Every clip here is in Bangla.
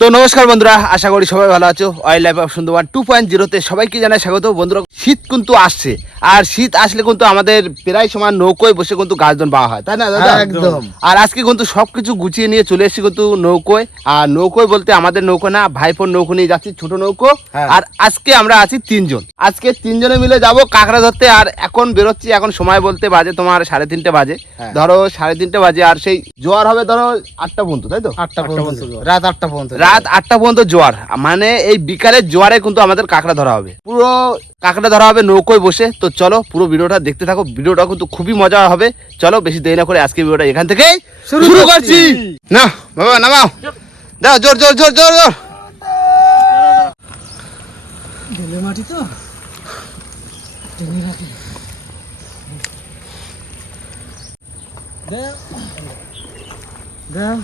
তো নমস্কার বন্ধুরা আশা করি সবাই ভালো আছো। Wild life of Sundarban two point জিরোতে সবাইকে জানাই স্বাগত। বন্ধুরা শীত কিন্তু আসছে। আর শীত আসলে কিন্তু আমাদের প্রায় সময় নৌকোয় বসে কিন্তু গাছজন পাওয়া হয় তাই না দাদা? হ্যাঁ, একদম। আর আজকে কিন্তু সবকিছু গুছিয়ে নিয়ে চলে এসেছি কিন্তু নৌকোয়। আর নৌকোয় বলতে আমাদের নৌকো না ভাইপোর নৌকো নিয়ে যাচ্ছি ছোট নৌকো। হ্যাঁ। আর আজকে আমরা আছি তিনজন। আজকে তিনজনে মিলে যাব কাঁকড়া ধরতে। আর এখন বেরোচ্ছি এখন সময় বলতে বাজে তোমার সাড়ে তিনটে বাজে। হ্যাঁ। ধরো সাড়ে তিনটে বাজে আর সেই জোয়ার হবে ধরো আটটা পর্যন্ত তাই তো? আটটা পর্যন্ত। রাত আটটা পর্যন্ত। রাত আটটা পর্যন্ত জোয়ার। মানে এই বিকালের জোয়ারে কিন্তু আমাদের কাঁকড়া ধরা হবে। পুরো কাঁকড়া ধরা হবে নৌকোয় বসে। তো চলো পুরো ভিডিওটা দেখতে থাকো। ভিডিওটা কিন্তু খুবই মজা হবে। চলো বেশি দেরি না করে আজকে ভিডিওটা এখান থেকে শুরু করছি। না বাবা নামাও। দাও জোর জোর জোর জোর জোর। মাটি তো। দাও। দাও।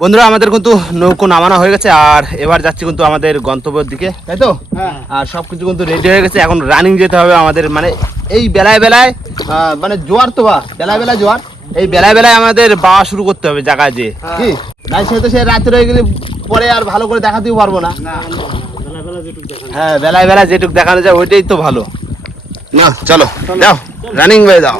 বন্ধুরা আমাদের কিন্তু নৌকো নামানো হয়ে গেছে আর এবার যাচ্ছি কিন্তু আমাদের গন্তব্যের দিকে তাই তো? হ্যাঁ। আর সবকিছু কিন্তু রেডি হয়ে গেছে এখন রানিং যেতে হবে আমাদের মানে এই বেলায় বেলায় মানে জোয়ার তো বা বেলায় বেলায় জোয়ার এই বেলায় বেলায় আমাদের বাওয়া শুরু করতে হবে জায়গায় যে হ্যাঁ। কি? নাই সে তো সে রাত্রে হয়ে গেলে পরে আর ভালো করে দেখাতেও পারব না। হ্যাঁ বেলায় বেলায় যেটুকু দেখানো যায় ওইটাই তো ভালো। না চলো যাও রানিং হয়ে যাও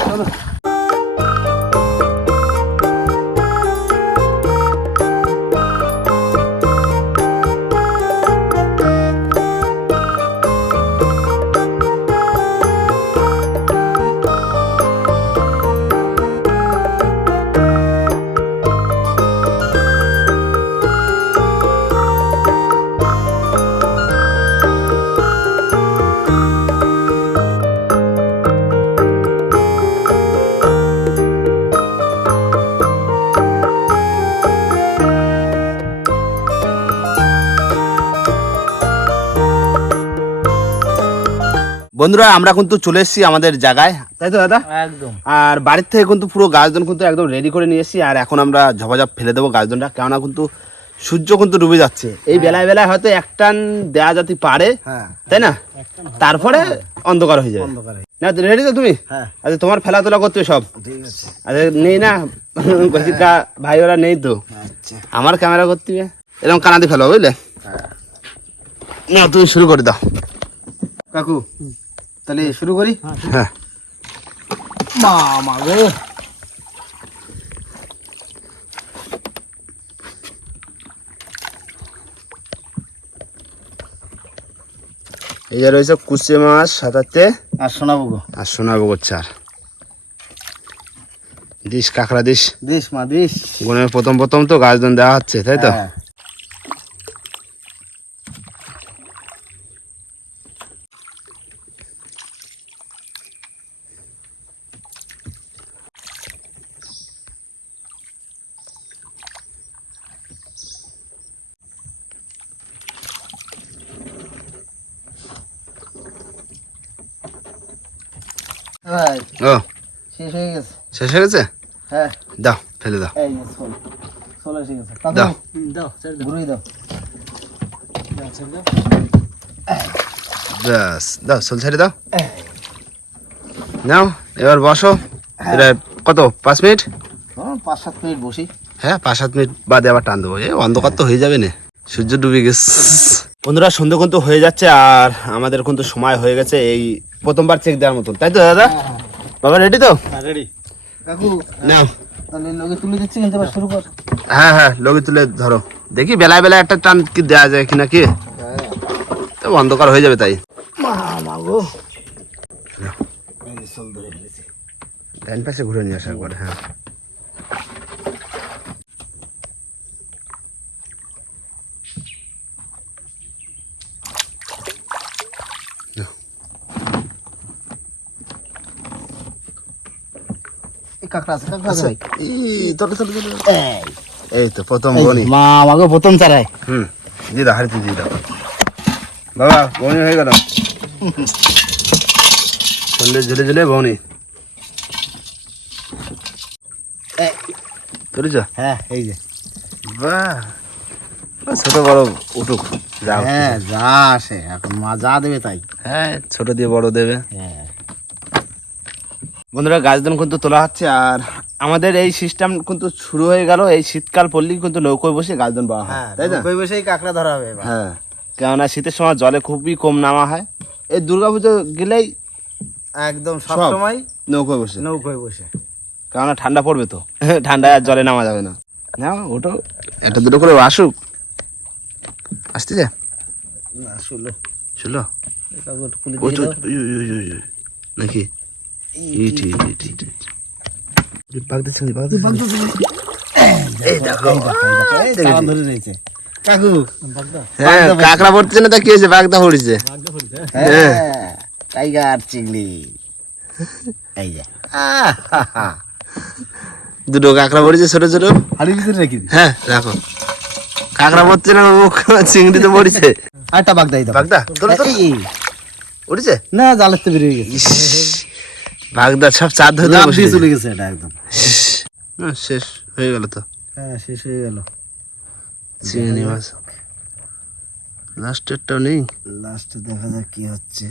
বন্ধুরা আমরা কিন্তু চলে এসেছি আমাদের জায়গায়। তাই তো দাদা? একদম। আর বাড়ির থেকে কিন্তু পুরো গাছজন কিন্তু একদম রেডি করে নিয়ে এসেছি আর এখন আমরা ঝপাঝপ ফেলে দেবো গাছজনটা কেননা কিন্তু সূর্য কিন্তু ডুবে যাচ্ছে। এই বেলায় বেলায় হয়তো এক টান দেওয়া যেতে পারে হ্যাঁ। তাই না? তারপরে অন্ধকার হয়ে যাবে। না রেডি তো তুমি? হ্যাঁ। আচ্ছা তোমার খেলাধুলা করতে সব? আচ্ছা নেই না? ভাই ওরা নেই তো? আচ্ছা। আমার ক্যামেরা করতে হবে। এরকম কানাদি ফেলো বুঝলে? না তুমি শুরু করে দাও। কাকু তাহলে শুরু করি? হ্যাঁ মামা গো এই যে রয়েছে কুচে মাছ সাঁতারতে। আর শোনাবো গো। আর সোনাবো চার। দিস কাঁকড়া দিস। দিস মা দিস। গুনে প্রথম প্রথম তো গাছদন দেওয়া হচ্ছে তাই তো? ও। শেষ হয়ে গেছে। শেষ হয়ে গেছে? হ্যাঁ। দাও ফেলে দাও। এই যে শোল শোল এসে গেছে। দাও। দাও ঘুরিয়ে দাও। ব্যাস দাও সোল ছেড়ে দাও। নাও এবার বসো। এটা কত পাঁচ মিনিট? পাঁচ সাত মিনিট বসি। হ্যাঁ পাঁচ সাত মিনিট বাদে আবার টান দেবো। এ অন্ধকার তো হয়ে যাবে না। সূর্য ডুবে গেছে। বন্ধুরা সন্ধ্যে কিন্তু হয়ে যাচ্ছে আর আমাদের কিন্তু সময় হয়ে গেছে এই প্রথমবার চেক দেওয়ার মতন। তাই তো দাদা? বাবা রেডি তো? রেডি কাকু নাও। তাহলে লোকে তুলে দিচ্ছি কিন্তু এবার শুরু কর। হ্যাঁ হ্যাঁ লগি তুলে ধরো। দেখি বেলায় বেলায় একটা টান কি দেওয়া যায় কিনা কি? তো অন্ধকার হয়ে যাবে তাই। ডাইন পাশে ঘুরে নিয়ে আসা একবার হ্যাঁ। কাঁকড়া আছে কাঁকড়া আছে ভাই। এই তোলে তোলে তোলে এই। এই তো প্রথম এই বনি। মামা গো প্রথম চারাই হুম দিয়ে দাও হাড়িতে দিয়ে দাও। বাবা বনি হয়ে গেল। সন্ধ্যে ঝুলে ঝুলে বনি। এই, হ্যাঁ এই যে। বাহ। বাহ, ছোট বড় উঠুক যাও হ্যাঁ যা আসে এখন মা যা দেবে তাই। হ্যাঁ ছোট দিয়ে বড় দেবে। হ্যাঁ। বন্ধুরা গাছদান কিন্তু তোলা হচ্ছে আর আমাদের এই সিস্টেম কিন্তু শুরু হয়ে গেল এই শীতকাল পড়লেই কিন্তু নৌকোয় বসে গাছদান পাওয়া হয় হ্যাঁ তাই না নৌকোয় বসেই কাঁকড়া ধরা হবে এবার হ্যাঁ কেননা শীতের সময় জলে খুবই কম নামা হয় এই দুর্গাপুজো গেলেই একদম সব সব। সময় নৌকোয় বসে নৌকোয় বসে কেননা ঠান্ডা পড়বে তো ঠান্ডায় আর জলে নামা যাবে না না ওটো এটা দুটো করে আসুক আসতেছে না শুলো একটু ওই। নাকি ইট ইট ইট ইট ইট। বাঘ দিচ্ছে বাঘ দিচ্ছে এই দেখো, এই দেখো, চালান ধরে রয়েছে। কাকু হ্যাঁ কাঁকড়া না তা কি হয়েছে পড়েছে হ্যাঁ টাইগার চিংড়ি এই যে। দুটো কাঁকড়া পড়েছে ছোট ছোট হাড়ির ভিতরে রেখে হ্যাঁ রাখো কাঁকড়া পড়ছে না ও চিংড়ি তো পড়েছে আরেকটা বাগদা তোর উঠেছে না জালের তো বেরিয়ে গেছে বাগদা সব চার ধরে লাভ দিয়ে চলে গেছে। এটা একদম। না, শেষ হয়ে গেল তো। হ্যাঁ শেষ হয়ে গেল। চিংড়ি মাছ লাস্টেরটাও নেই। লাস্ট দেখা যাক কি হচ্ছে।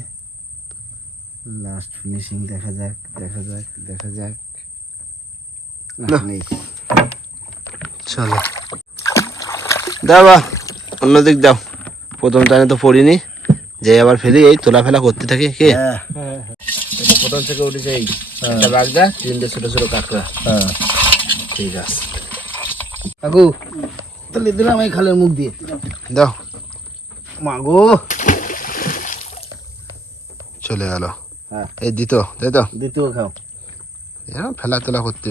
লাস্ট ফিনিশিং দেখা যাক দেখা যাক দেখা যাক। নেই। চলো। দাও বা অন্যদিক দাও। প্রথম টানে তো পড়িনি। যে আবার ফেলি এই তোলা ফেলা করতে থাকি কে? হ্যাঁ। এটা প্রথম থেকে উঠেছে এই। একটা বাগদা তিনটে ছোট ছোট কাঁকড়া। হ্যাঁ। ঠিক আছে। কাকু তাহলে দিলাম এই খালের মুখ দিয়ে। দাও। মাগো চলে গেল। হ্যাঁ। এই দিত তাই তো। দ্বিতীয় খাও। এরকম ফেলা তোলা করতে।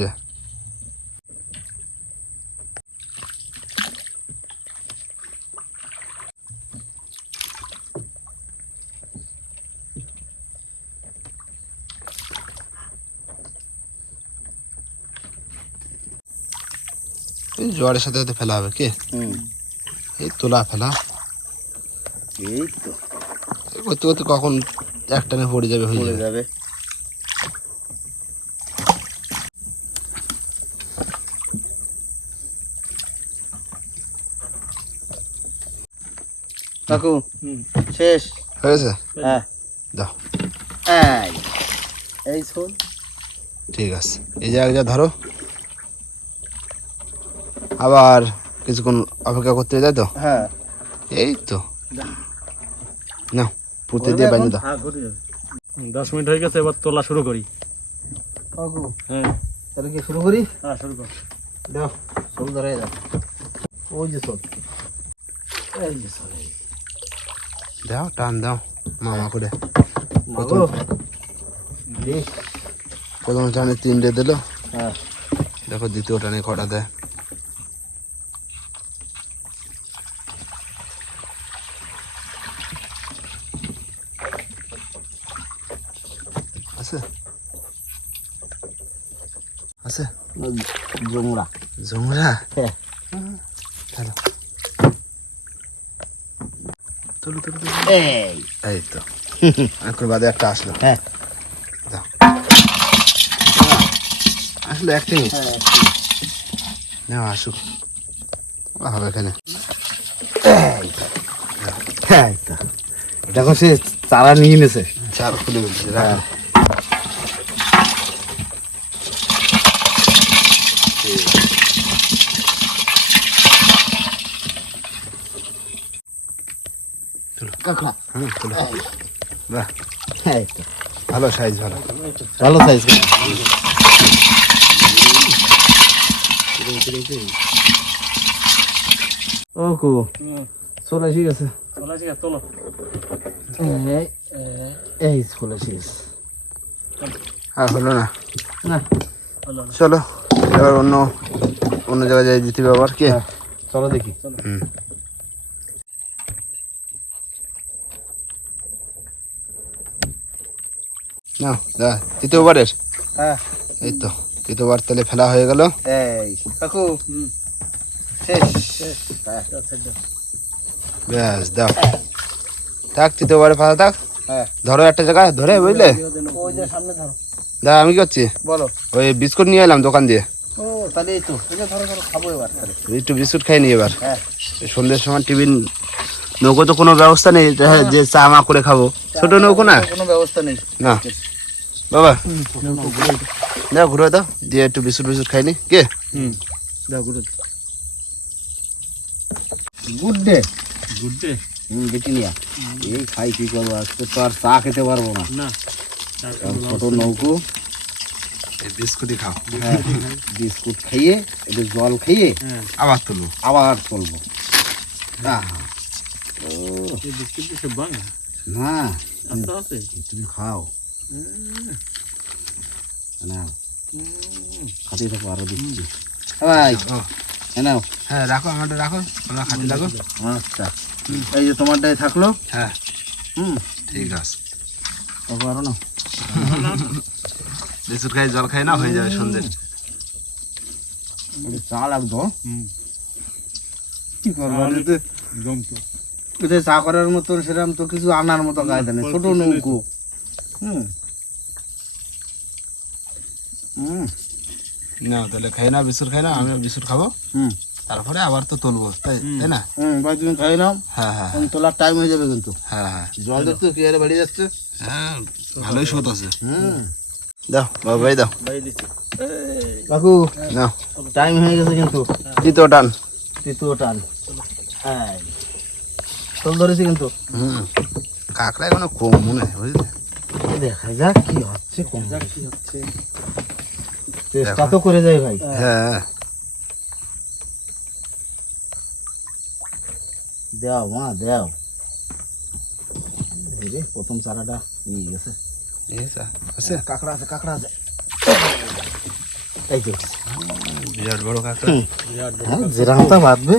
জোয়ারের সাথে সাথে ফেলা হবে কি? হুম। এই তোলা ফেলা। এই তো। এই করতে করতে কখন একটানে পড়ে যাবে হয়ে যাবে। কাকু শেষ? হয়েছে? হ্যাঁ। দাও। এই শোন। ঠিক আছে। এই জায়গা যা ধরো। আবার কিছুক্ষণ অপেক্ষা করতে হবে, তাই তো? হ্যাঁ। এই তো। না পুঁতে দিয়ে বাঁধে দাও। দশ মিনিট হয়ে গেছে এবার তোলা শুরু করি। হ্যাঁ। তাহলে কি শুরু করি? হ্যাঁ শুরু কর। দাও শোল ধরে যাও ওই যে শোল এই যে শোল দাও টান দাও মামা করে। প্রথম টানে তিনটে দিল। হ্যাঁ। দেখো দ্বিতীয় টানে কটা দেয় আছে আছে? জোংরা। জংরা? হ্যাঁ। চলো চলো চলো। এই। এই তো। এখন বাদে একটা আসলো। হ্যাঁ। দাও। আসলো একটাই না আসুক। হবে এখানে। হ্যাঁ। এই দেখো সে চারা নিয়ে নিছে। চার খুলে ফেলছে রাখো কাকড়া হুম চলো বাহ হ্যাঁ এই তো ভালো সাইজ ভালো ভালো সাইজ ও কু চলে এসে গেছে তোলা ঠিক আছে তোলো এই এই চলে এসে গেছে আর হলো না না হলো না। চলো এবার অন্য অন্য জায়গায় যাই দিতে হবে আবার কে? হ্যাঁ, চলো দেখি। হুম। না দা তৃতীয়বারের হ্যাঁ। এই তো তৃতীয়বার তাহলে ফেলা হয়ে গেল। এই কাকু শেষ। শেষ। হ্যাঁ। দাও। ব্যাস দাও। থাক তৃতীয়বারে থাক। হ্যাঁ। ধরো একটা জায়গায় ধরে বুঝলে? ওই যে সামনে ধরো। দা আমি কি করছি? বলো। ওই বিস্কুট নিয়ে এলাম দোকান দিয়ে। তাহলে এই তো। ধরো ধরো খাব এবার তাহলে। একটু বিস্কুট খাই নি এবার। হ্যাঁ। সন্ধ্যের সময় টিফিন নৌকো তো কোনো ব্যবস্থা নেই যে- যে চা মা করে খাব। ছোট নৌকো না? কোনো ব্যবস্থা নেই। না। বাবা। দাও ঘুরে দাও দিয়ে একটু বিস্কুট বিস্কুট খাইনি কে? হুম দাও good good day. Good day. হুম ব্রিটানিয়া এই খাই কি করব আজকে তো আর চা খেতে পারব না। না ছোট নৌকো? বিস্কুটই খাও। হ্যাঁ, বিস্কুট খাইয়ে একটু জল খাইয়ে হ্যাঁ আবার তুলো। আবার বিস্কুট সব ভাঙা না। আস্তে আস্তে? তুমি খাও। না খাতে থাকো আরও দিচ্ছি নাও। হ্যাঁ রাখো আমারটা রাখো। তোমরা খাতে লাগো আচ্ছা। এই যে তোমারটাই থাকল? হ্যাঁ। হুম। ঠিক আছে। তারপর আরও না। খাই জল খাই না হয়ে যাবে সন্ধ্যে চা লাগতো? কি করব? জমতো। এতে চা করার মতন সেরকম তো কিছু আনার মতো কায়দা নেই ছোট নৌকো। হুম। হুম। না তাহলে খাই না বিস্কুট খাই না আমি বিস্কুট খাব। হুম। তারপরে আবার তো তুলবো তাই তাই না? হুম ভাই তুমি খাই নাও। হ্যাঁ হ্যাঁ। তোলার টাইম হয়ে যাবে কিন্তু। হ্যাঁ হ্যাঁ। জল দেখতো কি আরে বাড়ি যাচ্ছে? হ্যাঁ ভালোই স্রোত আছে। হুম। দাও বাবা দাও। কাকু নাও। টাইম হয়ে গেছে কিন্তু। তৃতীয় টান। তৃতীয় টান। হ্যাঁ চল ধরেছি কিন্তু। হুম। কাঁকড়া এখনও কম মনে হয় বুঝলে? দেখা যাক কি হচ্ছে কোন কি হচ্ছে। চেষ্টা তো করে যাই ভাই। হ্যাঁ। দেও মা দেও। প্রথম চারাটা নিয়ে গেছে। আছে কাঁকড়া আছে কাঁকড়া আছে এই যে বিরাট বড় কাঁকড়া বিরাট বড় হ্যাঁ জিরামটা বাঁধবে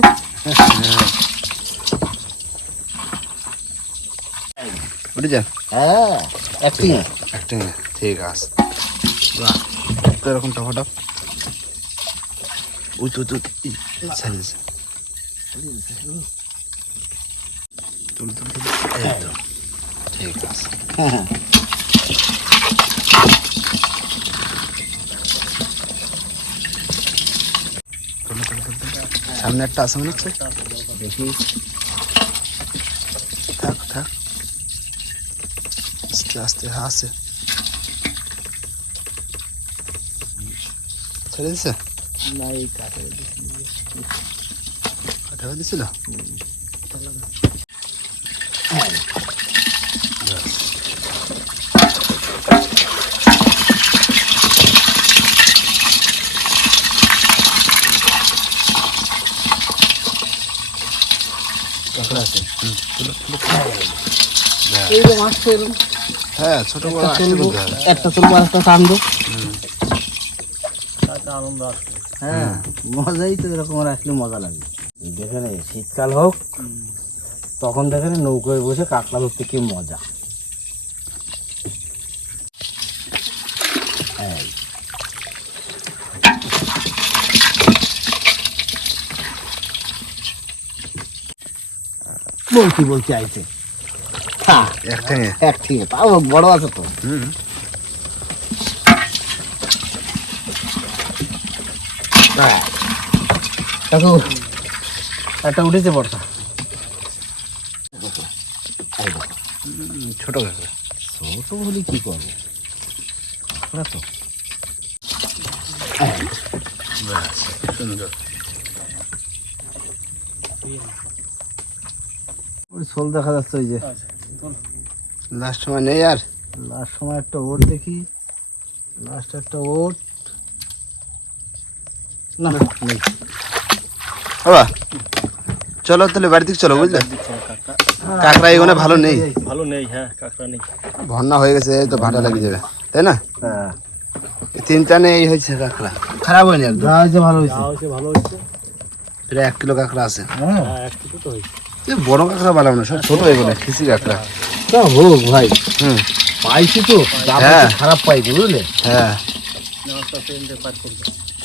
উঠে যা হ্যাঁ অ্যাক্টিং একটিং ঠিক আছে বাহ এরকম টপাটপ উচ উচ ছাড়িয়ে তুল ঠিক আছে তুলো, তুলো, তুলো, তুলো। সামনে একটা আছে মনে হচ্ছে। দেখি। থাক থাক। আস্তে আস্তে হ্যাঁ, আছে। ছেড়ে দিছে? নাই কাটে কাটা দিছিল কাঁকড়া আছে হুম, তুলো, তুলো। এই এরকম হ্যাঁ ছোট বড় একটা আসতে তুলবো হবে একটা তুলবো আর একটা টানবো। তাতে আনন্দ আসবে। হ্যাঁ মজাই তো এরকম মজা লাগে। শীতকাল হোক তখন দেখেন নৌকায় বসে কাঁকড়া ধরতে কি মজা। এই। বলছি বলছি আইছে। হ্যাঁ এক ঠেঙে এক ঠিক তাও বড় আছে তো। হুম। কাকু একটা উঠেছে বর্ষা ছোট ছোট হলে কি করব? তো। সুন্দর। ওই শোল দেখা যাচ্ছে ওই যে। আচ্ছা লাস্ট সময় নেই আর লাস্ট সময় একটা ওট দেখি। লাস্ট একটা ওট না। নেই। বাবা চলো তাহলে বাড়ি থেকে চলো বুঝলে? কাঁকড়া এখানে ভালো নেই। ভালো নেই হ্যাঁ কাঁকড়া নেই। ভন্না হয়ে গেছে তো ভাটা লেগে যাবে তাই না? হ্যাঁ। তিনটা নেই এই হয়েছে কাঁকড়া। খারাপ হয়নি একদম। ভালো হয়েছে। ভালো হয়েছে। প্রায় এক কিলো কাঁকড়া আছে। হ্যাঁ এক কিছু তো হয়েছে। বড় কাঁকড়া বানাবো না সব ছোট এগুলো খিসি কাঁকড়া। তা হোক ভাই হুম। পাইছি তো হ্যাঁ। খারাপ পাইছি বুঝলে? হ্যাঁ।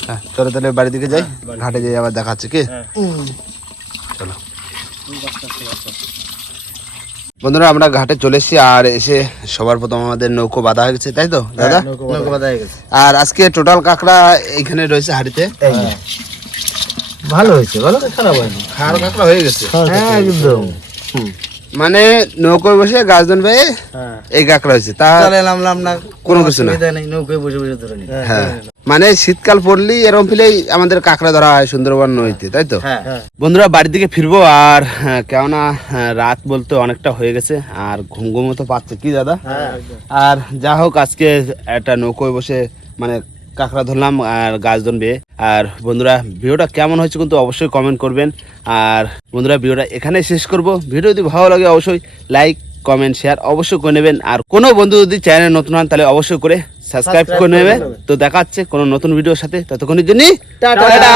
হ্যাঁ চলো তাহলে বাড়ি দিকে যাই ঘাটে যাই আবার দেখাচ্ছে কি? হ্যাঁ। চলো। বন্ধুরা আমরা ঘাটে চলে এসেছি আর এসে সবার প্রথম আমাদের নৌকো বাঁধা হয়ে গেছে তাই তো দাদা? নৌকো বাঁধা হয়ে গেছে। আর আজকে টোটাল কাঁকড়া এইখানে রয়েছে হাড়িতে। হ্যাঁ। ভালো হয়েছে ভালো খারাপ হয়নি? হয়ে গেছে। হ্যাঁ একদম। মানে নৌকোয় বসে গাছ ধরবে হ্যাঁ। এই কাঁকড়া হয়েছে। তাহলে নামলাম না কোনো কিছু না। নৌকায় বসে বসে ধরে নি হ্যাঁ। মানে শীতকাল পড়লেই এরকম ফিলেই আমাদের কাঁকড়া ধরা হয় সুন্দরবন নদীতে তাই তো? হ্যাঁ বন্ধুরা বাড়ির দিকে ফিরবো আর হ্যাঁ, কেননা হ্যাঁ, রাত বলতে অনেকটা হয়ে গেছে আর ঘুম ঘুমও তো পাচ্ছে। কি দাদা? আর যা হোক আজকে একটা নৌকোয় বসে মানে কাঁকড়া ধরলাম আর গাছ ধরবে। আর বন্ধুরা ভিডিওটা কেমন হয়েছে কিন্তু অবশ্যই কমেন্ট করবেন। আর বন্ধুরা ভিডিওটা এখানে শেষ করব। ভিডিও যদি ভালো লাগে অবশ্যই লাইক কমেন্ট শেয়ার অবশ্যই করে নেবেন। আর কোনো বন্ধু যদি চ্যানেল নতুন হন তাহলে অবশ্যই করে সাবস্ক্রাইব করে নেবে তো দেখা হচ্ছে কোনো নতুন ভিডিওর সাথে। ততক্ষণের জন্য টাটা! টাটা!